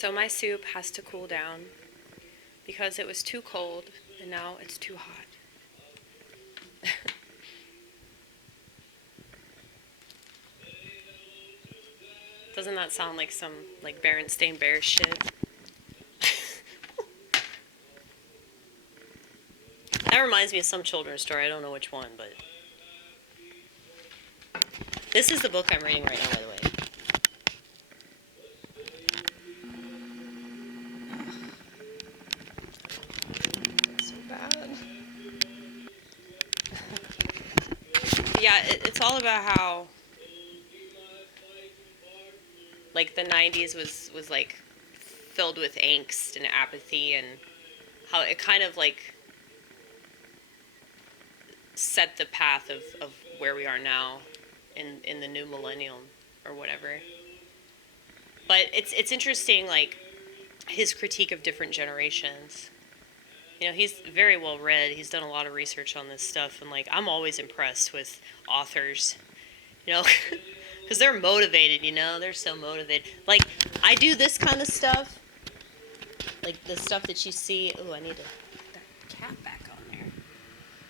So my soup has to cool down because it was too cold and now it's too hot. Doesn't that sound like some like Berenstain Bears shit? That reminds me of some children's story. I don't know which one, but this is the book I'm reading right now, by the way. So bad. Yeah, it's all about how like the 90s was like filled with angst and apathy, and how it kind of like set the path of where we are now in the new millennium or whatever. But it's interesting, like his critique of different generations. You know, he's very well read. He's done a lot of research on this stuff, and like I'm always impressed with authors, you know, because they're motivated. You know, they're so motivated. Like I do this kind of stuff, like the stuff that you see. Oh, I need to put that cap back on there.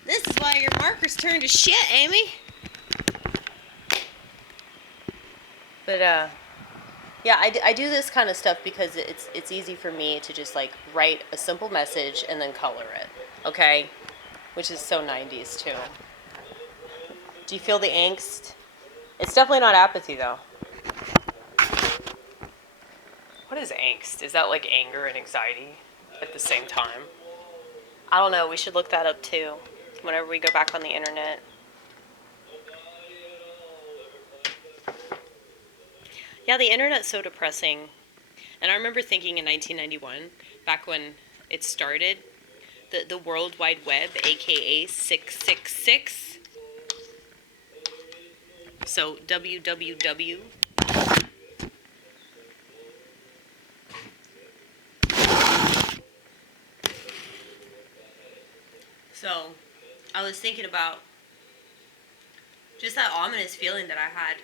This is why your markers turn to shit, Amy. But yeah, I do this kind of stuff because it's easy for me to just like write a simple message and then color it, okay? Which is so 90s too. Do you feel the angst? It's definitely not apathy though. What is angst? Is that like anger and anxiety at the same time? I don't know. We should look that up too whenever we go back on the internet. Yeah, the internet's so depressing. And I remember thinking in 1991, back when it started, the World Wide Web, aka 666. So www. So I was thinking about just that ominous feeling that I had.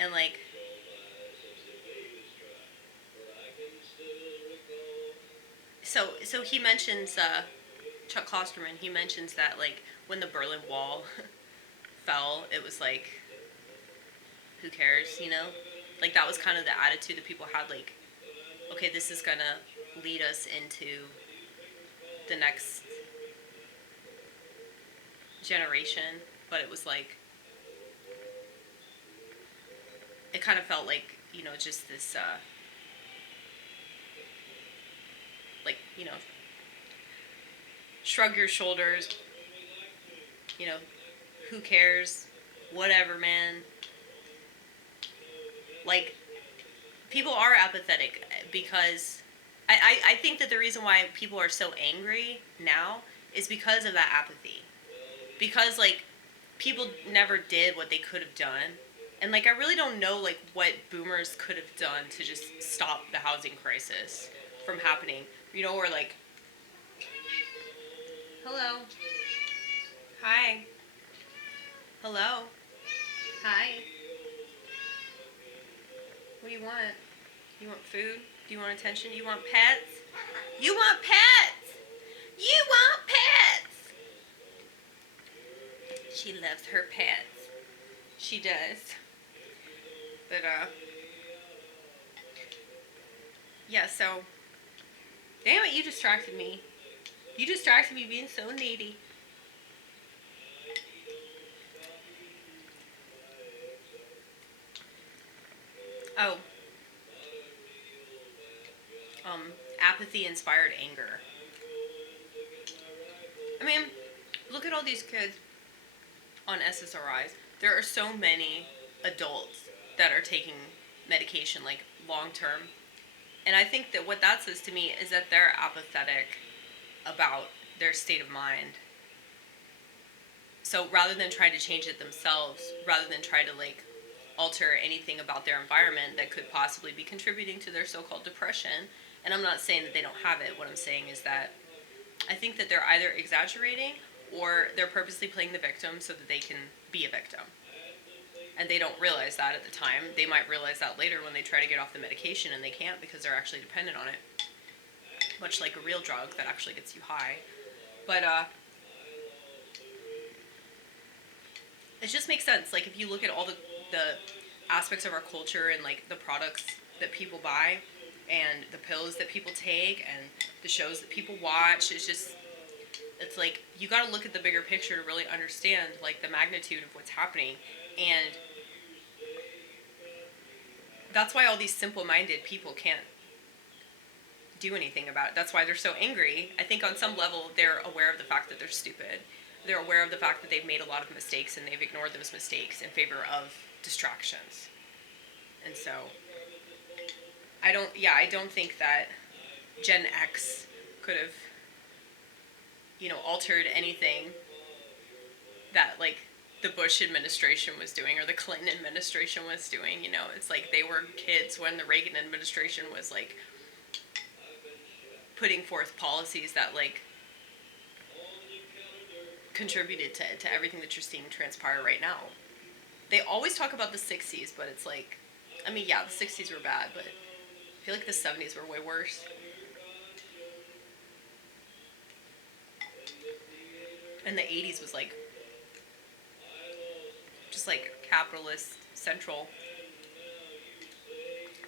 And like, so he mentions Chuck Klosterman. He mentions that like when the Berlin Wall fell, it was like, who cares, you know? Like that was kind of the attitude that people had. Like, okay, this is gonna lead us into the next generation. But it was like, it kind of felt like, you know, just this like, you know, shrug your shoulders, you know, who cares, whatever, man. Like, people are apathetic because I think that the reason why people are so angry now is because of that apathy. Because, like, people never did what they could have done. And, like, I really don't know, like, what boomers could have done to just stop the housing crisis from happening. You know, or, like, hello. Hi. Hello. Hi. What do you want? You want food? Do you want attention? You want pets? You want pets! You want pets! She loves her pets. She does. But, yeah, so, damn it, you distracted me. You distracted me being so needy. Oh. Apathy-inspired anger. I mean, look at all these kids on SSRIs. There are so many adults that are taking medication, like, long-term. And I think that what that says to me is that they're apathetic about their state of mind. So rather than try to change it themselves, rather than try to, like, alter anything about their environment that could possibly be contributing to their so-called depression, and I'm not saying that they don't have it, what I'm saying is that I think that they're either exaggerating or they're purposely playing the victim so that they can be a victim. And they don't realize that at the time. They might realize that later when they try to get off the medication and they can't because they're actually dependent on it. Much like a real drug that actually gets you high. But, it just makes sense. Like, if you look at all the aspects of our culture and, like, the products that people buy and the pills that people take and the shows that people watch, it's like, you gotta look at the bigger picture to really understand, like, the magnitude of what's happening. And that's why all these simple-minded people can't do anything about it. That's why they're so angry. I think on some level they're aware of the fact that they're stupid. They're aware of the fact that they've made a lot of mistakes and they've ignored those mistakes in favor of distractions. And so, I don't think that Gen X could have, altered anything that, like, the Bush administration was doing or the Clinton administration was doing. It's like they were kids when the Reagan administration was, like, putting forth policies that, like, contributed to everything that you're seeing transpire right now. They always talk about the 60s, but it's like, the 60s were bad, but I feel like the 70s were way worse. And the 80s was, like, just, like, capitalist central.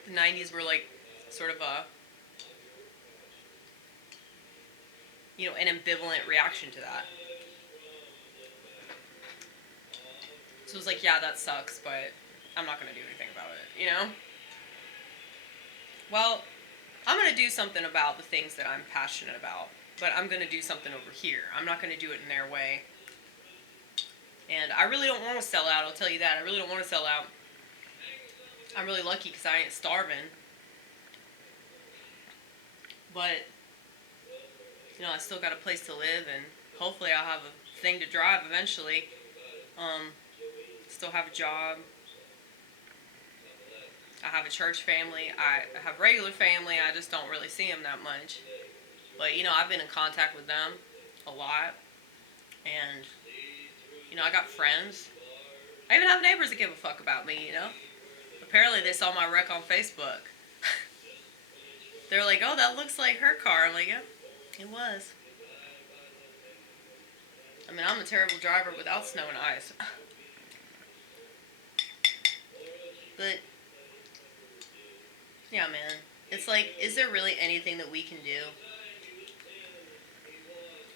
The 90s were, like, sort of an ambivalent reaction to that. So it was like, yeah, that sucks, but I'm not going to do anything about it, Well, I'm going to do something about the things that I'm passionate about, but I'm going to do something over here. I'm not going to do it in their way. And I really don't want to sell out, I'll tell you that. I really don't want to sell out. I'm really lucky because I ain't starving. But, I still got a place to live, and hopefully I'll have a thing to drive eventually. Still have a job. I have a church family. I have regular family. I just don't really see them that much. But, I've been in contact with them a lot. And, I got friends. I even have neighbors that give a fuck about me, Apparently they saw my wreck on Facebook. They're like, oh, that looks like her car. I'm like, yeah, it was. I'm a terrible driver without snow and ice. But, yeah, man. It's like, is there really anything that we can do?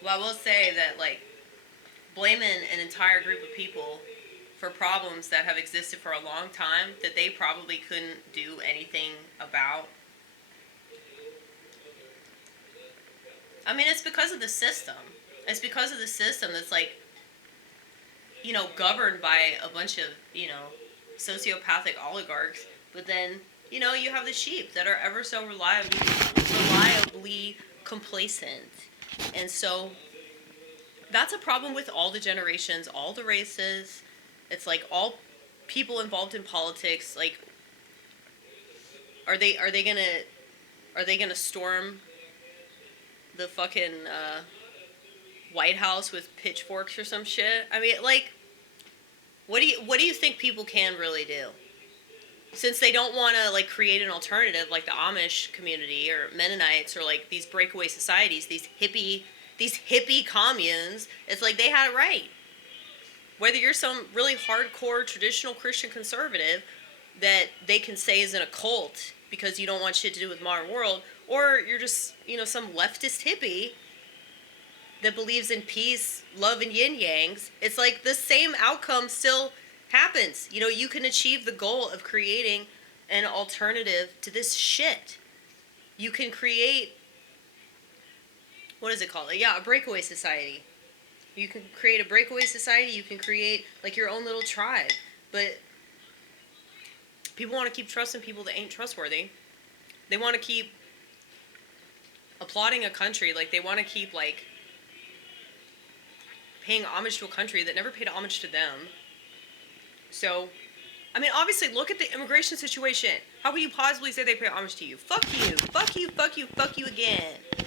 Well, I will say that, like, blaming an entire group of people for problems that have existed for a long time that they probably couldn't do anything about. It's because of the system. It's because of the system that's, like, governed by a bunch of, sociopathic oligarchs. But then, you have the sheep that are ever so reliably complacent. And so that's a problem with all the generations, all the races. It's like all people involved in politics. Like, are they gonna storm the fucking White House with pitchforks or some shit? Like, what do you think people can really do? Since they don't want to, like, create an alternative like the Amish community or Mennonites or, like, these breakaway societies, these hippie communes, it's like they had it right. Whether you're some really hardcore traditional Christian conservative that they can say is in a cult because you don't want shit to do with modern world, or you're just, some leftist hippie that believes in peace, love, and yin-yangs, it's like the same outcome still happens. You can achieve the goal of creating an alternative to this shit. You can create, what is it called? Yeah, a breakaway society. You can create a breakaway society. You can create, like, your own little tribe. But people want to keep trusting people that ain't trustworthy. They want to keep applauding a country. Like, they want to keep, like, paying homage to a country that never paid homage to them. So, obviously, look at the immigration situation. How can you possibly say they pay homage to you? Fuck you. Fuck you, fuck you, fuck you again.